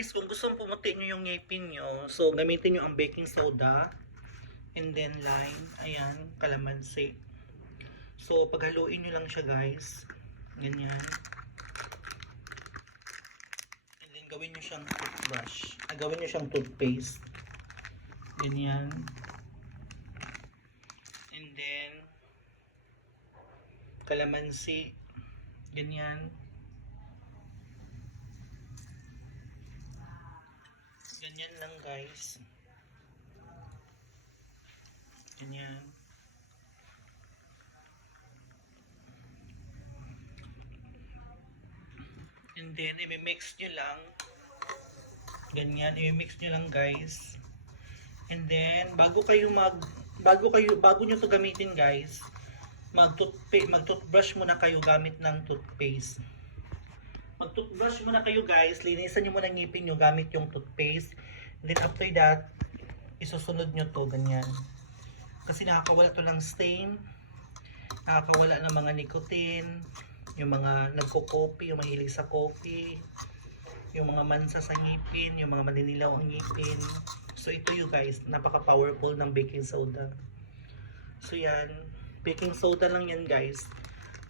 guys, kung gusto mong pumuti nyo yung ngipin nyo, so gamitin nyo ang baking soda and then lime, ayan, kalamansi. So paghaluin nyo lang siya guys, ganyan. And then gawin nyo siyang toothbrush, gawin nyo siyang toothpaste, ganyan. And then kalamansi, ganyan. Ganyan lang guys. Ganyan. And then i-mix nyo lang. Ganyan, i-mix nyo lang guys. And then bago nyo to gamitin guys, mag-toothbrush muna kayo gamit ng toothpaste. Mag-toothbrush muna kayo guys, linisan nyo muna ngipin nyo gamit yung toothpaste. And then after that, isusunod nyo to ganyan. Kasi nakakawala to ng stain, nakakawala ng mga nicotine, yung mga nagko-coffee, yung mahilig sa coffee, yung mga mansa sa ngipin, yung mga malinilaw ang ngipin. So ito you guys, napaka-powerful ng baking soda. So yan, baking soda lang yan guys.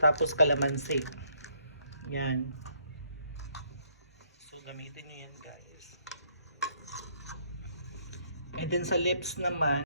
Tapos kalamansi. Yan. So gamitin nyo yan guys. And then sa lips naman,